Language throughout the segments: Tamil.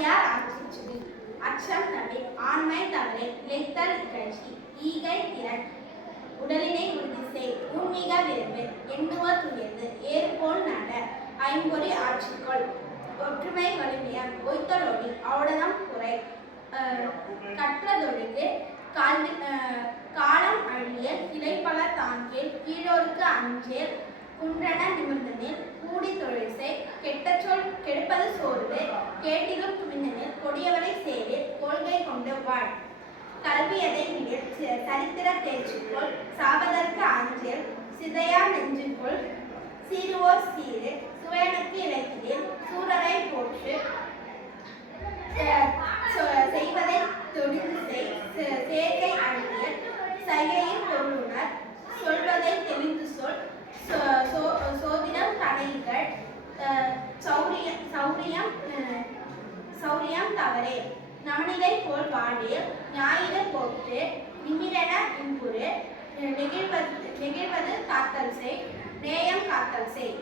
சாதியார் ஆட்சிச்சுடி அச்சம் தவிர ஆண்மை தவிர இழைத்தல் இகழ்ச்சி ஈகை திறன் உடலினை உறுதி செய் ஊன்மிக விரும்பு எண்ணுவ துயர்ந்து ஏறுபோல் நட ஐம்பொறி ஆட்சிக்கொள் ஒற்றுமை வலிமையார் ஒய்த்தலொழி அவுடனம் குறை கற்றதொழுகு காலம் அழியல் இலைப்பல தாங்கியல் கீழோருக்கு அஞ்சேல் குன்றன நிமிர்ந்தனில் கூடி தொழில்சை கெட்ட சொல் கெடுப்பது சோர்வு கேட்டிலும் துணிந்தனில் கொடியவரை சேரில் கொள்கை கொண்டு வாழ் கல்வியதை விடில் சரித்திர தேர்ச்சிக்கொள் சாவதற்கு அஞ்சல் சிதையா நெஞ்சுக்குள் சீருவோர் சீரு சுவையனுக்கு இலக்கியில் சூரரை போற்று செய்வதை தொடிந்து செய் சேர்க்கை அழியல் சைகையின் பொருளுணர் சொல்வதை தெளிந்து சொல் சோதிடம் தடைகள் சௌரியம் தவறே நவநிலை போல் வாடில் ஞாயிறு போற்று நிமிரென இன்புறு நெகிழ்வது காத்தல் செய் நேயம் காத்தல் செய்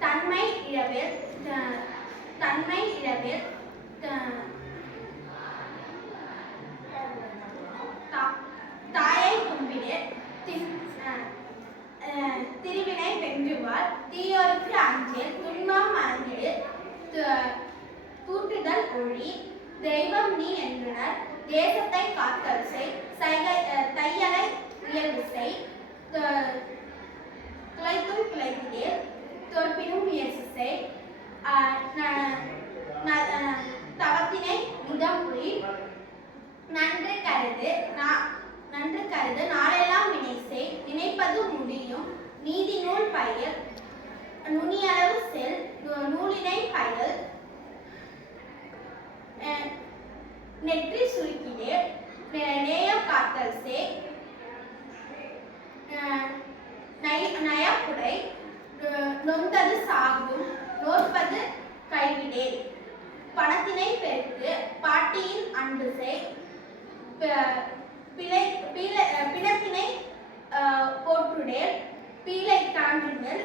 தன்மை இழவில் தாயை கும்பிடு திருவினை வென்றுவார் தீயோருக்கு அஞ்சல் துன்பம் மறந்திடு தூற்றுதல் ஒழி தெய்வம் நீ என்றனர் தேசத்தை காத்தல் செய் தையலை உயர்வு செய் துளைத்தும் கிளைத்திலே தோற்பினும் முயற்சி செய் தவத்தினை முதம்புரி நன்று கருது நாளெல்லாம் வினை செய் நினைப்பது முடியும் நீதி நூல் பயில் நுனியளவு செல் நூலினை பயில் நெற்றி சுருக்கிலே நேயம் காத்தல் செய் நயப்புடை நொந்தது சாகும் நோற்பது கைவிடே பணத்தினை பெருக்கு பாட்டியின் அன்று செய் பிணத்தினை போற்றுடே பீலை கான்றினல்